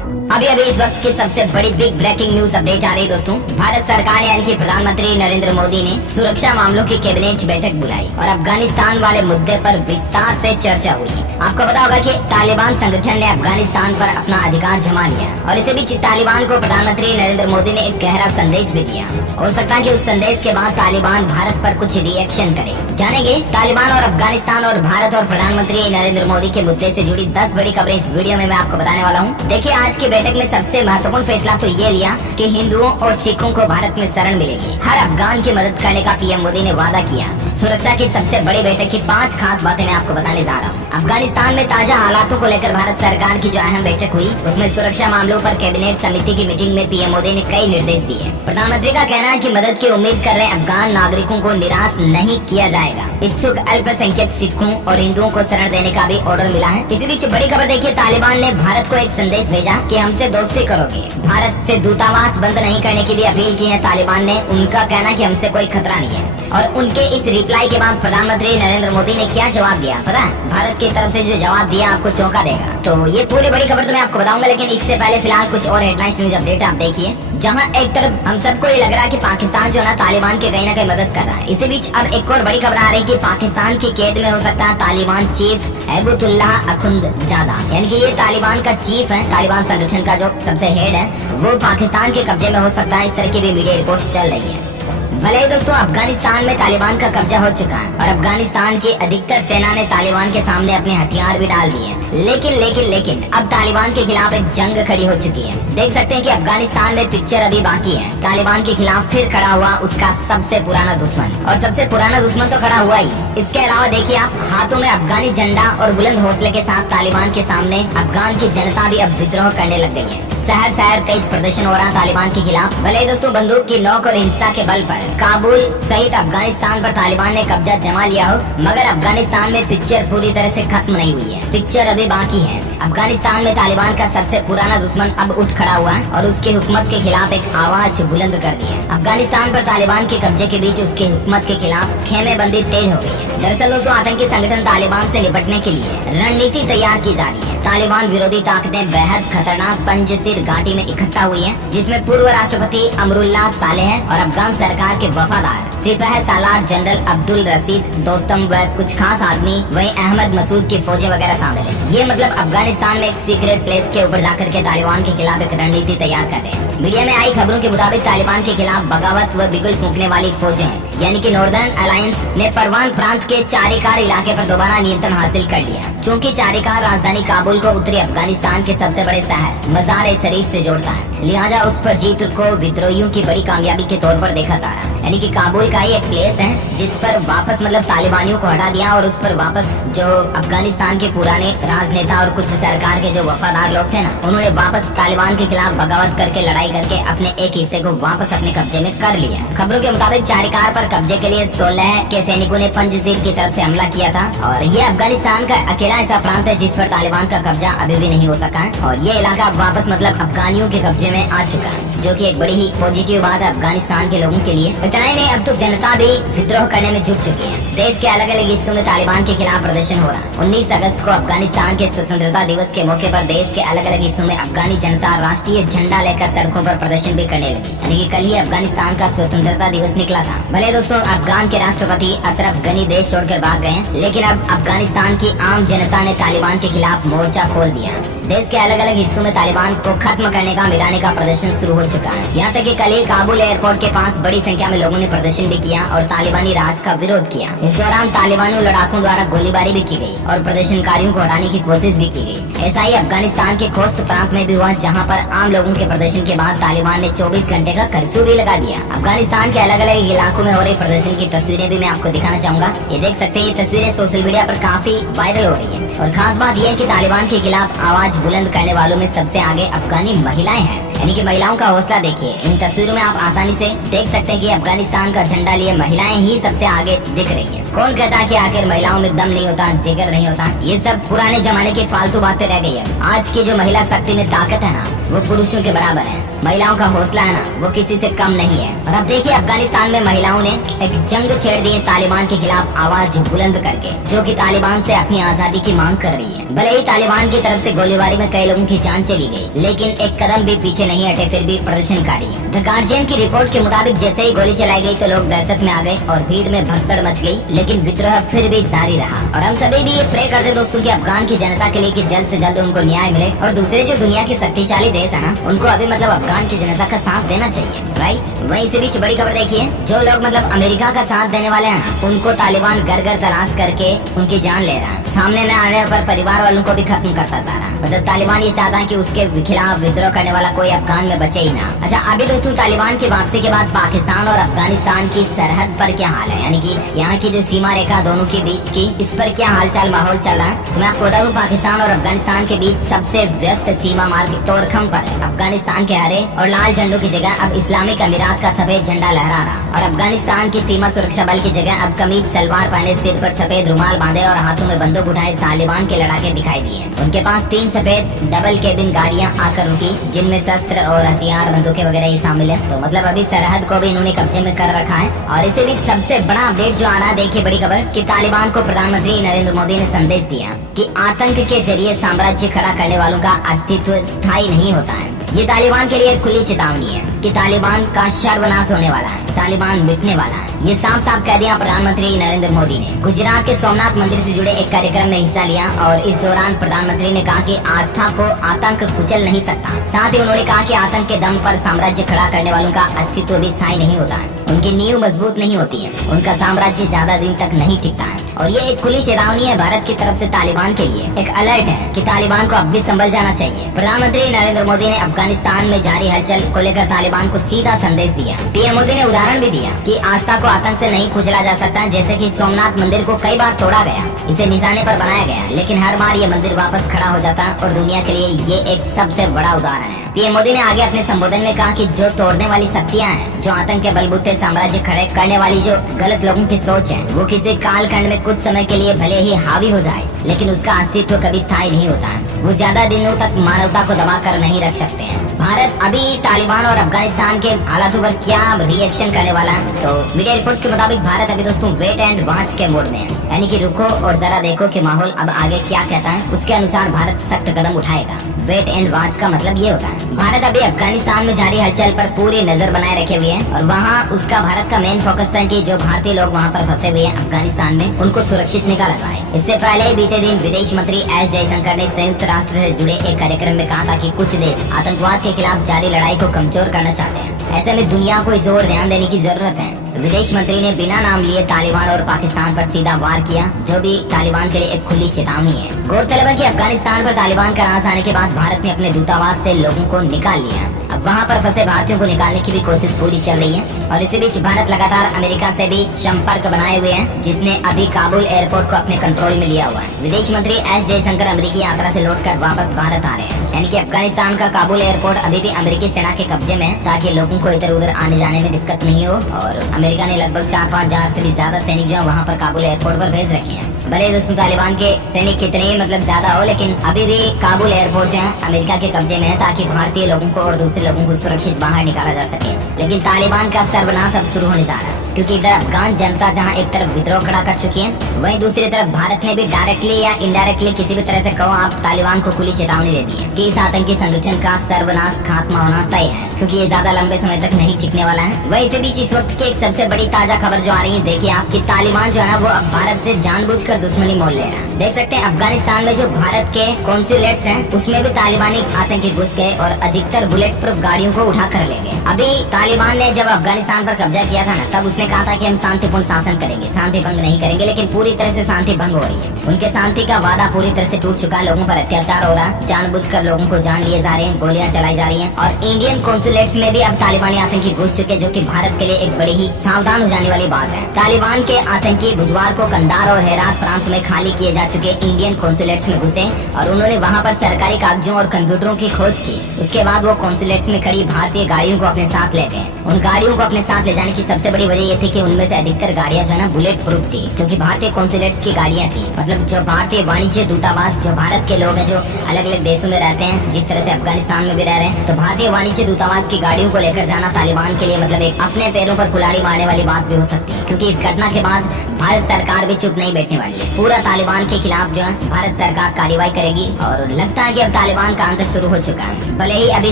अभी अभी इस वक्त की सबसे बड़ी बिग ब्रेकिंग न्यूज अपडेट आ रही है दोस्तों। भारत सरकार यानी कि प्रधानमंत्री नरेंद्र मोदी ने सुरक्षा मामलों की कैबिनेट बैठक बुलाई और अफगानिस्तान वाले मुद्दे पर विस्तार से चर्चा हुई। आपको पता होगा कि तालिबान संगठन ने अफगानिस्तान पर अपना अधिकार जमा लिया और इसी बीच तालिबान को प्रधानमंत्री नरेंद्र मोदी ने एक गहरा संदेश भी दिया। हो सकता है कि उस संदेश के बाद तालिबान भारत पर कुछ रिएक्शन करे। जानेंगे तालिबान और अफगानिस्तान और भारत और प्रधानमंत्री नरेंद्र मोदी के मुद्दे से जुड़ी 10 बड़ी खबरें इस वीडियो में मैं आपको बताने वाला हूँ। देखिए, आज की बैठक में सबसे महत्वपूर्ण फैसला तो ये लिया कि हिंदुओं और सिखों को भारत में शरण मिलेगी। हर अफगान की मदद करने का पीएम मोदी ने वादा किया। सुरक्षा की सबसे बड़ी बैठक की 5 खास बातें मैं आपको बताने जा रहा हूँ। अफगानिस्तान में ताजा हालातों को लेकर भारत सरकार की जो अहम बैठक हुई उसमें सुरक्षा मामलों पर कैबिनेट समिति की मीटिंग में पीएम मोदी ने कई निर्देश दिए। प्रधानमंत्री का कहना है कि मदद की उम्मीद कर रहे अफगान नागरिकों को निराश नहीं किया जाएगा। इच्छुक अल्पसंख्यक सिखों और हिंदुओं को शरण देने का भी ऑर्डर मिला है। इसी बीच बड़ी खबर देखिए, तालिबान ने भारत को एक संदेश भेजा कि हमसे दोस्ती करोगे। भारत से दूतावास बंद नहीं करने की भी अपील की है तालिबान ने। उनका कहना कि हमसे कोई खतरा नहीं है। और उनके इस रिप्लाई के बाद प्रधानमंत्री नरेंद्र मोदी ने क्या जवाब दिया पता है? भारत की तरफ से जो जवाब दिया आपको चौंका देगा। तो ये पूरी बड़ी खबर तो मैं आपको बताऊंगा, लेकिन इससे पहले फिलहाल कुछ और हेडलाइंस न्यूज अपडेट आप देखिए। जहां एक तरफ हम सबको ये लग रहा है कि पाकिस्तान जो है तालिबान के कहीं ना कहीं मदद कर रहा है, इसी बीच अब एक और बड़ी खबर आ रही है कि पाकिस्तान की कैद में हो सकता है तालिबान चीफ हैबतुल्लाह अखुंदजादा, यानी कि ये तालिबान का चीफ है, तालिबान संगठन का जो सबसे हेड है वो पाकिस्तान के कब्जे में हो सकता है। इस तरह की भी मीडिया रिपोर्ट्स चल रही है। भले ही दोस्तों अफगानिस्तान में तालिबान का कब्जा हो चुका है और अफगानिस्तान की अधिकतर सेना ने तालिबान के सामने अपने हथियार भी डाल दिए, लेकिन अब तालिबान के खिलाफ एक जंग खड़ी हो चुकी है। देख सकते हैं कि अफगानिस्तान में पिक्चर अभी बाकी है। तालिबान के खिलाफ फिर खड़ा हुआ उसका सबसे पुराना दुश्मन, और सबसे पुराना दुश्मन तो खड़ा हुआ ही। इसके अलावा देखिए आप, हाथों में अफगानी झंडा और बुलंद हौसले के साथ तालिबान के सामने अफगान की जनता भी अब विद्रोह करने लग गई है। शहर शहर तेज प्रदर्शन हो रहा है तालिबान के खिलाफ। भले ही दोस्तों बंदूक की नोक और हिंसा के बल पर काबुल सहित अफगानिस्तान पर तालिबान ने कब्जा जमा लिया हो, मगर अफगानिस्तान में पिक्चर पूरी तरह से खत्म नहीं हुई है। पिक्चर अभी बाकी है। अफगानिस्तान में तालिबान का सबसे पुराना दुश्मन अब उठ खड़ा हुआ है और उसके हुकूमत के खिलाफ एक आवाज बुलंद कर दी है। अफगानिस्तान पर तालिबान के कब्जे के बीच उसके हुकूमत के खिलाफ खेमेबंदी तेज हो गई है। दरअसल दोस्तों आतंकी संगठन तालिबान से निपटने के लिए रणनीति तैयार की जा रही है। तालिबान विरोधी ताकतें बेहद खतरनाक पंजशीर घाटी में इकट्ठा हुई है, जिसमें पूर्व राष्ट्रपति अमरुल्लाह सालेह और अफगान सरकार के वफादार सिपाह सालार जनरल अब्दुल रशीद दोस्तम व कुछ खास आदमी, वहीं अहमद मसूद की फौजें वगैरह शामिल है। ये मतलब अफगानिस्तान में एक सीक्रेट प्लेस के ऊपर जाकर के तालिबान के खिलाफ एक रणनीति तैयार कर रहे हैं। मीडिया में आई खबरों के मुताबिक तालिबान के खिलाफ बगावत व बिगुल फूंकने वाली फौजें यानी कि नॉर्दर्न अलायंस ने परवान प्रांत के चारिकार इलाके पर दोबारा नियंत्रण हासिल कर लिया। चूँकि चारिकार राजधानी काबुल को उत्तरी अफगानिस्तान के सबसे बड़े शहर मजार शरीफ से जोड़ता है, लिहाजा उस पर जीत को विद्रोहियों की बड़ी कामयाबी के तौर पर देखा जा रहा है। यानी कि काबुल का ही एक प्लेस है जिस पर वापस मतलब तालिबानियों को हटा दिया और उस पर वापस जो अफगानिस्तान के पुराने राजनेता और कुछ सरकार के जो वफादार लोग थे ना, उन्होंने वापस तालिबान के खिलाफ बगावत करके लड़ाई करके अपने एक हिस्से को वापस अपने कब्जे में कर लिया। खबरों के मुताबिक चारिकार पर कब्जे के लिए 16 के सैनिकों ने पंजशीर की तरफ से हमला किया था और ये अफगानिस्तान का अकेला ऐसा प्रांत है जिस पर तालिबान का कब्जा अभी भी नहीं हो सका है और ये इलाका अब वापस मतलब अफगानियों के कब्जे में आ चुका है, जो कि एक बड़ी ही पॉजिटिव बात है अफगानिस्तान के लोगों के लिए। इतना ही नहीं, अब तो जनता भी विद्रोह करने में जुट चुकी है। देश के अलग अलग हिस्सों में तालिबान के खिलाफ प्रदर्शन हो रहा है। 19 अगस्त को अफगानिस्तान के स्वतंत्रता दिवस के मौके पर देश के अलग अलग हिस्सों में अफगानी जनता राष्ट्रीय झंडा लेकर सड़कों पर प्रदर्शन भी करने लगी। यानी कि कल ही अफगानिस्तान का स्वतंत्रता दिवस निकला था। भले दोस्तों अफगान के राष्ट्रपति अशरफ गनी देश छोड़कर भाग गए, लेकिन अब अफगानिस्तान की आम जनता ने तालिबान के खिलाफ मोर्चा खोल दिया। देश के अलग अलग हिस्सों में तालिबान को खत्म करने का मिटाने का प्रदर्शन शुरू हो चुका है। यहाँ तक कि कल ही काबुल एयरपोर्ट के पास बड़ी संख्या में लोगों ने प्रदर्शन भी किया और तालिबानी राज का विरोध किया। इस दौरान तालिबानी लड़ाकों द्वारा गोलीबारी भी की गई और प्रदर्शनकारियों को हटाने की कोशिश भी की गई। ऐसा ही अफगानिस्तान के खोस्त प्रांत में भी हुआ, जहाँ पर आम लोगों के प्रदर्शन के बाद तालिबान ने 24 घंटे का कर्फ्यू भी लगा दिया। अफगानिस्तान के अलग अलग इलाकों में हो रही प्रदर्शन की तस्वीरें भी मैं आपको दिखाना चाहूंगा। ये देख सकते हैं, ये तस्वीरें सोशल मीडिया पर काफी वायरल हो रही है और खास बात यह है कि तालिबान के खिलाफ आवाज बुलंद करने वालों में सबसे आगे अफगानी महिलाएं हैं। यानी कि महिलाओं का हौसला देखिए। इन तस्वीरों में आप आसानी से देख सकते हैं कि अफगानिस्तान का झंडा लिए महिलाएं ही सबसे आगे दिख रही है। कौन कहता है कि आखिर महिलाओं में दम नहीं होता, जिगर नहीं होता? ये सब पुराने जमाने की फालतू बातें रह गई है। आज की जो महिला शक्ति में ताकत है ना, वो पुरुषों के बराबर है। महिलाओं का हौसला है ना वो किसी से कम नहीं है। और अब देखिए अफगानिस्तान में महिलाओं ने एक जंग छेड़ दी है तालिबान के खिलाफ आवाज बुलंद करके, जो कि तालिबान से अपनी आजादी की मांग कर रही है। भले ही तालिबान की तरफ से गोलीबारी में कई लोगों की जान चली गई, लेकिन एक कदम भी पीछे नहीं हटे फिर भी प्रदर्शनकारी। द गार्जियन की रिपोर्ट के मुताबिक जैसे ही गोली चलाई गई तो लोग दहशत में आ गए और भीड़ में भगदड़ मच गई, लेकिन विद्रोह फिर भी जारी रहा। और हम सभी भी ये प्रे करते दोस्तों कि अफगान की जनता के लिए कि जल्द से जल्द उनको न्याय मिले और दूसरे जो दुनिया के शक्तिशाली देश है ना उनको अभी मतलब अफगान की जनता का साथ देना चाहिए, राइट। वहीं इसी बीच बड़ी खबर देखिए, जो लोग मतलब अमेरिका का साथ देने वाले हैं ना उनको तालिबान घर घर तलाश करके उनकी जान ले रहा है। सामने न आने पर परिवार वालों को भी खत्म करता जा रहा है। मतलब तालिबान ये चाहता है कि उसके खिलाफ विद्रोह करने वाला कोई अफगान में बचे ही ना। अच्छा अभी दोस्तों तालिबान की वापसी के बाद पाकिस्तान और अफगानिस्तान की सरहद पर क्या हाल है, यानी कि यहाँ की जो सीमा रेखा दोनों के बीच की, इस पर क्या हालचाल माहौल चल रहा है। तो मैं आपको बता दूं पाकिस्तान और अफगानिस्तान के बीच सबसे व्यस्त सीमा मार्ग तोरखम पर है। अफगानिस्तान के हरे और लाल झंडों की जगह अब इस्लामिक अमीरात का सफेद झंडा लहरा रहा और अफगानिस्तान की सीमा सुरक्षा बल की जगह अब कमीज सलवार पहने, सिर पर सफेद रुमाल बांधे और हाथों में बंदूक उठाए तालिबान के लड़ाके दिखाई दिए। उनके पास 3 सफेद डबल केबिन गाड़ियां आकर रुकी, जिनमें शस्त्र और हथियार बंदूकें वगैरह ही शामिल है। तो मतलब अभी सरहद को भी इन्होंने कब्जे में कर रखा है। और इसी बीच सबसे बड़ा अपडेट जो आ रहा है, देखिए बड़ी खबर कि तालिबान को प्रधानमंत्री नरेंद्र मोदी ने संदेश दिया कि आतंक के जरिए साम्राज्य खड़ा करने वालों का अस्तित्व स्थायी नहीं होता है। ये तालिबान के लिए खुली चेतावनी है कि तालिबान का सर्वनाश होने वाला है, तालिबान मिटने वाला है। ये साफ साफ कह दिया प्रधानमंत्री नरेंद्र मोदी ने। गुजरात के सोमनाथ मंदिर से जुड़े एक कार्यक्रम में हिस्सा लिया और इस दौरान प्रधानमंत्री ने कहा कि आस्था को आतंक कुचल नहीं सकता। साथ ही उन्होंने कहा कि आतंक के दम पर साम्राज्य खड़ा करने वालों का अस्तित्व भी स्थायी नहीं होता है, उनकी नींव मजबूत नहीं होती है, उनका साम्राज्य ज्यादा दिन तक नहीं टिकता है। और ये एक खुली चेतावनी है भारत की तरफ से तालिबान के लिए, एक अलर्ट है कि तालिबान को अब भी संभल जाना चाहिए। प्रधानमंत्री नरेंद्र मोदी ने अफगानिस्तान में जारी हलचल को लेकर तालिबान को सीधा संदेश दिया। पीएम मोदी ने उदाहरण भी दिया कि आस्था को आतंक से नहीं कुचला जा सकता, जैसे कि सोमनाथ मंदिर को कई बार तोड़ा गया, इसे निशाने पर बनाया गया, लेकिन हर बार ये मंदिर वापस खड़ा हो जाता और दुनिया के लिए ये एक सबसे बड़ा उदाहरण है। पीएम मोदी ने आगे अपने संबोधन में कहा कि जो तोड़ने वाली शक्तियां हैं, जो आतंक के बलबूते साम्राज्य खड़े करने वाली जो गलत लोगों की सोच है, वो किसी कालखंड में कुछ समय के लिए भले ही हावी हो जाए, लेकिन उसका अस्तित्व कभी स्थायी नहीं होता है। वो ज्यादा दिनों तक मानवता को दबा कर नहीं रख सकते हैं। भारत अभी तालिबान और अफगानिस्तान के हालातों पर क्या रिएक्शन करने वाला है, तो मीडिया रिपोर्ट्स के मुताबिक भारत अभी दोस्तों वेट एंड वॉच के मोड में है, यानी कि रुको और जरा देखो कि माहौल अब आगे क्या कहता है, उसके अनुसार भारत सख्त कदम उठाएगा। वेट एंड वॉच का मतलब ये होता है भारत अभी अफगानिस्तान में जारी हलचल पर पूरी नजर बनाए रखे हुए है और वहाँ उसका भारत का मेन फोकस था कि जो भारतीय लोग वहाँ पर फंसे हुए हैं अफगानिस्तान में, उनको सुरक्षित निकाला जाए। इससे पहले बीते दिन विदेश मंत्री एस जयशंकर ने संयुक्त राष्ट्र से जुड़े एक कार्यक्रम में कहा था कि कुछ देश आतंकवाद के खिलाफ जारी लड़ाई को कमजोर करना चाहते हैं। ऐसे में दुनिया को इस ओर ध्यान देने की जरूरत है। विदेश मंत्री ने बिना नाम लिए तालिबान और पाकिस्तान पर सीधा वार किया, जो भी तालिबान के लिए एक खुली चेतावनी है। गौरतलब है कि अफगानिस्तान पर तालिबान का राज आने के बाद भारत ने अपने दूतावास से लोगों को निकाल लिया। अब वहाँ पर फंसे भारतीयों को निकालने की भी कोशिश पूरी चल रही है। और इसी बीच भारत लगातार अमेरिका से भी संपर्क बनाए हुए हैं, जिसने अभी काबुल एयरपोर्ट को अपने कंट्रोल में लिया हुआ है। विदेश मंत्री एस जयशंकर अमेरिकी यात्रा से लौटकर वापस भारत आ रहे हैं, यानी कि अफगानिस्तान का काबुल एयरपोर्ट अभी भी अमेरिकी सेना के कब्जे में है, ताकि लोगों को इधर उधर आने जाने में दिक्कत नहीं हो। और अमेरिका ने लगभग 4-5 हजार से भी ज्यादा सैनिक जो वहाँ पर काबुल एयरपोर्ट पर भेज रखे हैं। भले दोस्तों तालिबान के सैनिक कितने ही मतलब ज्यादा हो, लेकिन अभी भी काबुल एयरपोर्ट जो है अमेरिका के कब्जे में है, ताकि भारतीय लोगों को और दूसरे लोगों को सुरक्षित बाहर निकाला जा सके। लेकिन तालिबान का सर्वनाश अब शुरू होने जा रहा है, क्योंकि इधर अफगान जनता जहां एक तरफ विद्रोह खड़ा कर चुकी है, वहीं दूसरी तरफ भारत ने भी डायरेक्टली या इनडायरेक्टली किसी भी तरह से कहो आप तालिबान को खुली चेतावनी दे दी है कि इस आतंकी संगठन का सर्वनाश खात्मा होना तय है, क्योंकि ये ज्यादा लंबे समय तक नहीं टिकने वाला है। वहीं इसी बीच इस वक्त की एक सबसे बड़ी ताजा खबर जो आ रही है, देखिए आप कि तालिबान जो है वो अब भारत से जानबूझकर दुश्मनी मोल ले रहा है। देख सकते हैं अफगानिस्तान में जो भारत के कॉन्सुलेट्स हैं, उसमें भी तालिबानी आतंकी घुस गए और अधिकतर बुलेट प्रूफ गाड़ियों को उठा कर ले गए। अभी तालिबान ने जब अफगानिस्तान पर कब्जा किया था ना, तब उसने कहा था कि हम शांतिपूर्ण शासन करेंगे, शांति भंग नहीं करेंगे, लेकिन पूरी तरह से शांति भंग हो रही है। उनके शांति का वादा पूरी तरह से टूट चुका है, लोगों पर अत्याचार हो रहा है, जानबूझकर लोगों को जान लिए जा रहे हैं, गोलियां चलाई जा रही हैं। और इंडियन कॉन्सुलेट्स में भी अब तालिबानी आतंकी घुस चुके, जो कि भारत के लिए एक बड़ी ही सावधान हो जाने वाली बात है। तालिबान के आतंकी बुधवार को कंधार और हेरात प्रांत में खाली किए जा चुके इंडियन कॉन्सुलेट्स में घुसे और उन्होंने वहां पर सरकारी कागजों और कंप्यूटरों की खोज की। उसके बाद वो कॉन्सुलेट्स में खड़ी भारतीय गाड़ियों को अपने साथ ले गए। उन गाड़ियों को अपने साथ ले जाने की सबसे बड़ी वजह ये थी कि उनमें से अधिकतर गाड़ियां जो है ना बुलेट प्रूफ थी, जो कि भारतीय कॉन्सुलेट्स की गाड़ियां थी। मतलब जो भारतीय वाणिज्य दूतावास, जो भारत के लोग हैं जो अलग अलग देशों में रहते हैं, जिस तरह से अफगानिस्तान में भी रह रहे हैं, तो भारतीय वाणिज्य दूतावास की गाड़ियों को लेकर जाना तालिबान के लिए मतलब एक अपने पैरों पर कुल्हाड़ी मारने वाली बात भी हो सकती है, क्योंकि इस घटना के बाद भारत सरकार भी चुप नहीं बैठने वाली है। पूरा तालिबान के खिलाफ जो है भारत सरकार कार्रवाई करेगी और लगता है कि अब तालिबान का अंत शुरू हो चुका है। भले ही अभी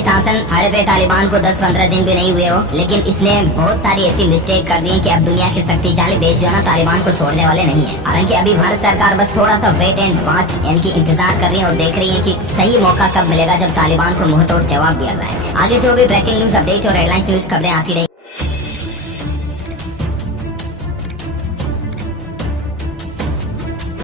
शासन अड़े पे तालिबान को 10-15 दिन भी नहीं हुए हो, लेकिन इसने बहुत सारी ऐसी मिस्टेक कर दी है कि अब दुनिया के शक्तिशाली देश जो है ना तालिबान को छोड़ने वाले नहीं है। हालांकि अभी भारत सरकार बस थोड़ा सा वेट एंड वॉच यानी कि इंतजार कर रही है और देख रही है कि सही मौका कब मिलेगा जब तालिबान को मुंहतोड़ जवाब दिया जाए। आगे जो भी ब्रेकिंग न्यूज अपडेट और हेडलाइंस न्यूज खबरें आती रही